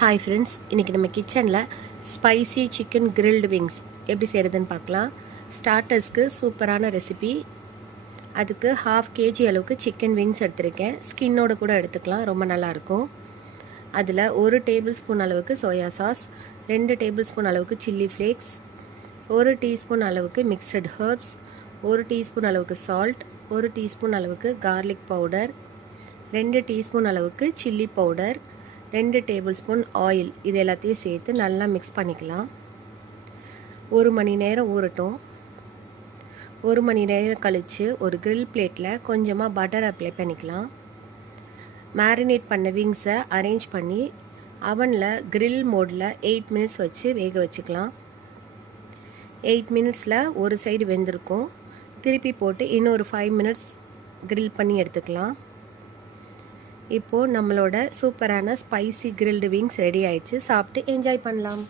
Hi friends, இன்றைக்கி நம்ம கிச்சனில் ஸ்பைசி சிக்கன் கிரில்டு விங்ஸ் எப்படி செய்கிறதுன்னு பார்க்கலாம். ஸ்டார்டர்ஸ்க்கு சூப்பரான ரெசிபி. அதுக்கு 1/2 kg அளவுக்கு சிக்கன் விங்ஸ் எடுத்திருக்கேன். ஸ்கின்னோடு கூட எடுத்துக்கலாம், ரொம்ப நல்லாயிருக்கும். அதில் 1 டேபிள் ஸ்பூன் அளவுக்கு சோயா சாஸ், 2 டேபிள் ஸ்பூன் அளவுக்கு சில்லி ஃப்ளேக்ஸ், 1 டீஸ்பூன் அளவுக்கு மிக்சட் ஹர்ப்ஸ், 1 டீஸ்பூன் அளவுக்கு சால்ட், 1 டீஸ்பூன் அளவுக்கு கார்லிக் பவுடர், 2 டீஸ்பூன் அளவுக்கு chilli powder, 2 table spoon oil. இது எல்லாத்தையும் சேர்த்து நல்லா மிக்ஸ் பண்ணிக்கலாம். 1 மணி நேரம் ஊறட்டும். 1 மணி நேரம் கழித்து ஒரு கிரில் பிளேட்டில் கொஞ்சமாக பட்டர் அப்ளை பண்ணிக்கலாம். மேரினேட் பண்ண விங்ஸை அரேஞ்ச் பண்ணி அவனில் கிரில் மோடில் 8 மினிட்ஸ் வச்சு வேக வச்சுக்கலாம். 8 மினிட்ஸில் ஒரு சைடு வெந்திருக்கும். திருப்பி போட்டு இன்னொரு 5 மினிட்ஸ் கிரில் பண்ணி எடுத்துக்கலாம். இப்போது நம்மளோட சூப்பரான ஸ்பைசி கிரில்டு விங்ஸ் ரெடி ஆயிடுச்சு. சாப்பிட்டு என்ஜாய் பண்ணலாம்.